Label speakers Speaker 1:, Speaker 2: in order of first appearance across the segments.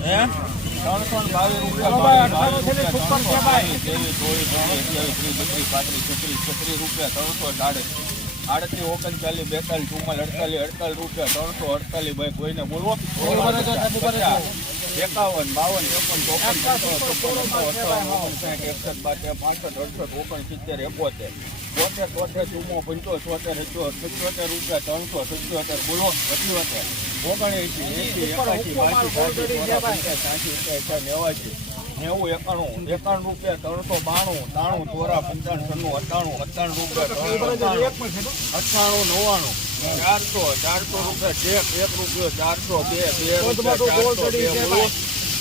Speaker 1: ત્રણસો ને બાવીસ રૂપિયા. ત્રેવીસ, ચોવીસ, અઠ્યાવીસ, ત્રીસ, બત્રીસ, પાંત્રીસ, છત્રીસ, છત્રીસ રૂપિયા ત્રણસો સાડત્રીસ આડત્રીસ ઓગણચાલીસ બેતાલીસ ચુમ્માલીસ અડતાલીસ અડતાલીસ રૂપિયા ત્રણસો અડતાલીસ ભાઈ કોઈને બોલવો એકાવન બાવન ચોપન ચોપન ઓગણસાઠ એકસઠ બાતેર પાસઠ અડસઠ ઓગણસિત્તેર એકોતેર બોતેર તોતેર ચુમ્મો પંચો સત્યોતેર રૂપિયા ત્રણસો સત્યોતેર બોલો અઠ્યોતેર ઓગણએંસી એંસી એકાસી બાસી સાસી એકાસી નેવાસી નેવું એકાણું એકાણું રૂપિયા ત્રણસો બાણું ત્રાણું ચોરા પંચાણું છન્નું અઠ્ઠાણું અઠ્ઠાણું રૂપિયા અઠ્ઠાણું નવ્વાણું. ચારસો ચારસો રૂપિયા એક એક રૂપિયો ચારસો બે બે ચારસો બે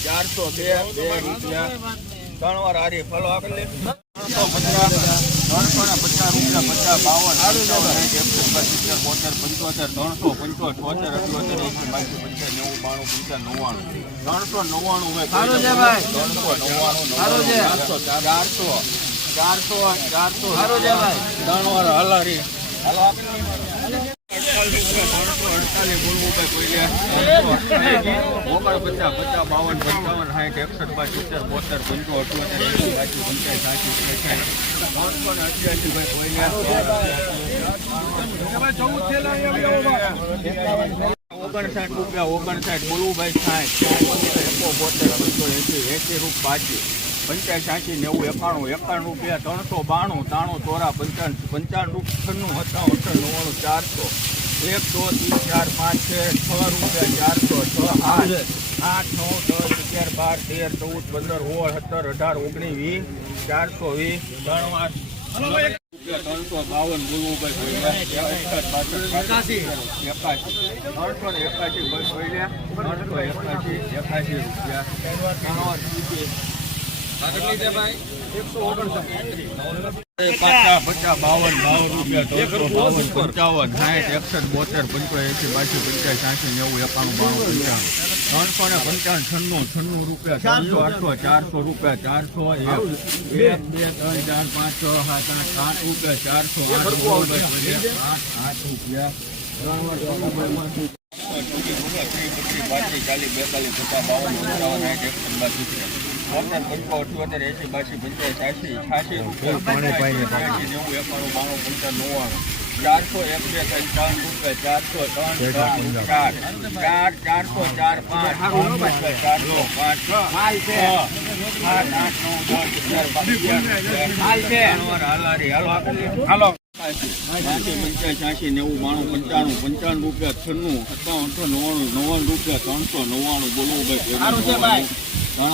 Speaker 1: ચારસો બે બે રૂપિયા. ત્રણ વાર હારી ફલો આપેલી ત્રણસો પચાસ. ત્રણસો પચાસ રૂપિયા પચાસ બાવન સિત્તેર બોતેર પંચોતેર ત્રણસો પંચોતેર છોતેર અઠ્યોતેર એંસી બાકી પંચાયત નેવું બાણું પંચાયત નવ્વાણું ત્રણસો નવ્વાણું હોય. ત્રણસો નવ્વાણું. ચારસો ચારસો ચારસો ચારસો ત્રણ વાર હલારી બાવન પંચાવન સાઠ એકસઠ બાર સિત્તેર બોતેર પંચો ભાઈ કોઈને ઓગણસાઠ રૂપિયા, ઓગણસાઠ બોલવું ભાઈ સાઠ બોતેર અઢીસો એસી એસી રૂપ બાજી પંચાસ સાઠી નેવું એકાણું એકાણું રૂપિયા ત્રણસો બાણું ત્રાણું ચોરા પંચાણ રૂપિયા છન્નું સત્તાવન અઠાવન નવ્વાણું ચારસો એક દો ત્રણ ચાર પાંચ છ છ રૂપિયા ચારસો છ આઠ આઠ નવ દસ અગિયાર બાર તેર ચૌદ પંદર સોળ સત્તર અઢાર ઓગણીસ વીસ ચારસો વીસ ત્રણ આઠ ત્રણસો બાવન એકાસી ત્રણસો ને એકાસી બસ એકાસી એકાસી રૂપિયા ત્રણ પચાસ પચાસ બાવન બાવન રૂપિયા પંચાવન સાઠ એકસઠ બોતેર પંચોએંસી બાસી પંચાસ સાસી નેવું એકાણું બાણું પંચાવન ત્રણસો ને પંચાવન છન્નું છન્નું રૂપિયા ત્રણસો આઠસો ચારસો રૂપિયા ચારસો એક બે ત્રણ ચાર પાંચ છ સાત આઠ આઠ રૂપિયા ચારસો આઠ રૂપિયા આઠ આઠ રૂપિયા ત્રણ વાર ચોવીસ બાસી ચાલીસ પચાસ બાવન પંચાવન સાઠ એકસઠ બાસી બોતેર પંચો અઠ્યોતેર એસી બાસી સાસી છ્યાસી છ્યાસી નેવું એકાણું બાણું પંચાવન નવ્વાણું ચારસો એક બે ત્રણ ત્રણ રૂપિયા ચારસો ત્રણ ત્રણ ચાર ચાર ચારસો ચાર પાંચ ચારસો પાંચ આઠ આઠ નવ દસ અગિયાર બાર હાલો પંચાણું રૂપિયા નવ્વાણું નવ્વાણું રૂપિયા ત્રણસો નવ્વાણું ભાઈ. ત્રણ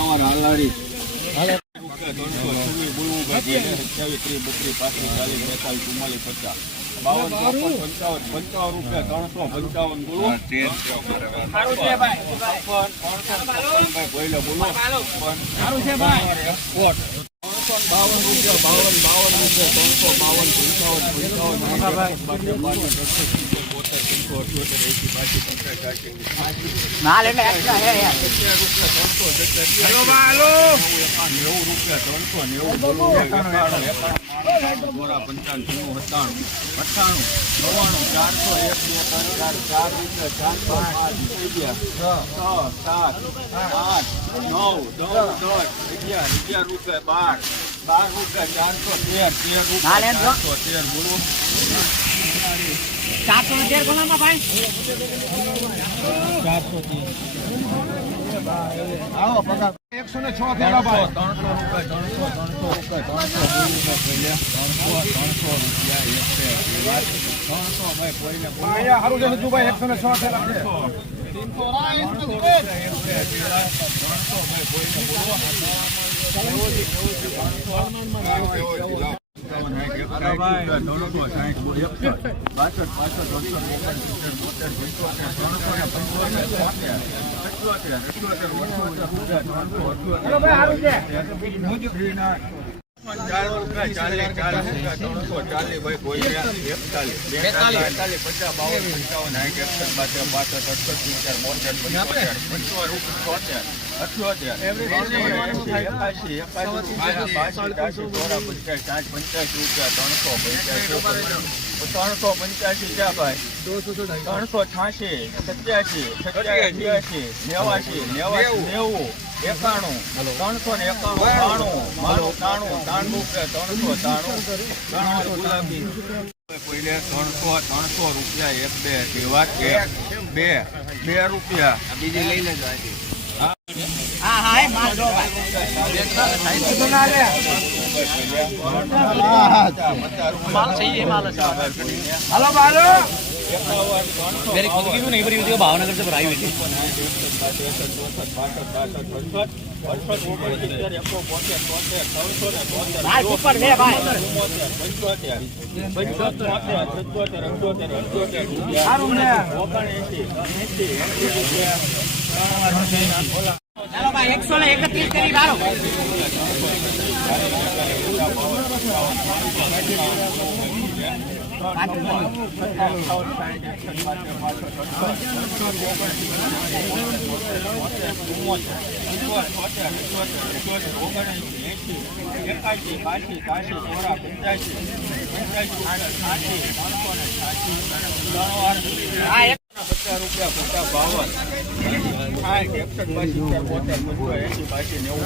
Speaker 1: ત્રીસ બત્રીસ પાંત્રીસ ચાલીસ બેતાલીસ ચુમ્માલીસ પંચાવન પંચાવન રૂપિયા ત્રણસો પંચાવન બોલો ત્રણસો બોલો બાવન રૂપિયા બાવન બાવન રૂપિયા ત્રણસો બાવન પંચાવન પંચાવન પંચોતેર, અઠ્યોતેર, એંસી, ત્રણસો
Speaker 2: હાલો.
Speaker 1: નેવું રૂપિયા ત્રણસો નેવું બોરા સત્તાણું અઠ્ઠાણું નવ્વાણું ચારસો એક બે ત્રણ ચાર ચાર રૂપિયા ચારસો પાંચ રૂપિયા છ સાત આઠ નવ દસ દસ અગિયાર અગિયાર રૂપિયા બાર બાર રૂપિયા ચારસો તેર તેર રૂપિયા ચારસો તેર બોલો
Speaker 2: ચારસો ને તેર કોનામાં ભાઈ?
Speaker 1: ચારસો તેર
Speaker 2: એકસો ને છ
Speaker 1: ત્રણસો રૂપિયા ત્રણસો રૂપિયા ત્રણસો રૂપિયા ત્રણસો ભાઈ
Speaker 2: એકસો ને છ થયેલા ભાઈ,
Speaker 1: ત્રણસો ભાઈ પંચાવન સાઠ એકસઠ બાસઠ બાસઠ અડસઠ પંચોતેર છોતેર અઠ્યોતેર એકાશી એકાશી ચોરા પંચાસી પંચ્યાસી રૂપિયા ત્રણસો પંચ્યાસી ત્રણસો પંચ્યાસી ક્યાં ભાઈ ત્રણસો છ્યાસી સત્યાસી સત્યાસી નેવાસી નેવાસી નેવું એકાણું ત્રણસો ને એકાણું ત્રાણું મારું ત્રાણું ત્રાણું રૂપિયા ત્રણસો ત્રાણું ત્રણ ગુલાબી કોઈને ત્રણસો ત્રણસો રૂપિયા એક બે જેવા એક બે બે રૂપિયા બીજી લઈ લેજો
Speaker 2: હલો બાલો.
Speaker 3: મેં ખુદ કીધું ને એ બધી બધી ભાવનગર છે પર આવી બેઠી સારું ચાલો ભાઈ એકસો ને એકત્રીસ કરી મારો
Speaker 1: એકાસી બાસી રૂપિયા પચાસ બાવન. સાઠ એકસઠ બાસી બોતેર પંચોતેર એસી બાસી નેવું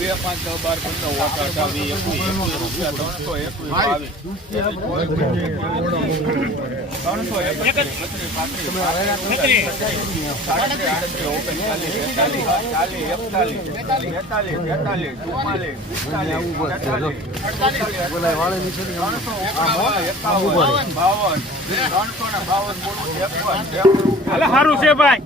Speaker 1: બે રૂપિયા ત્રણસો એકવીસ બાવીસ
Speaker 2: સારું છે ભાઈ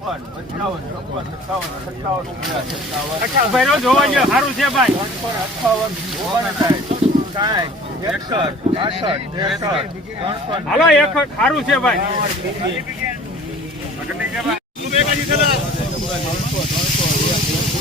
Speaker 2: સારું છે. ભાઈ.
Speaker 1: ત્રણસો ને અઠ્ઠાવન ઓગણસાઠ સાઠ એકસઠ બાસઠ ત્રેસઠ ત્રણસો ને
Speaker 2: હાલો, એક સારું છે ભાઈ.
Speaker 1: ત્રણસો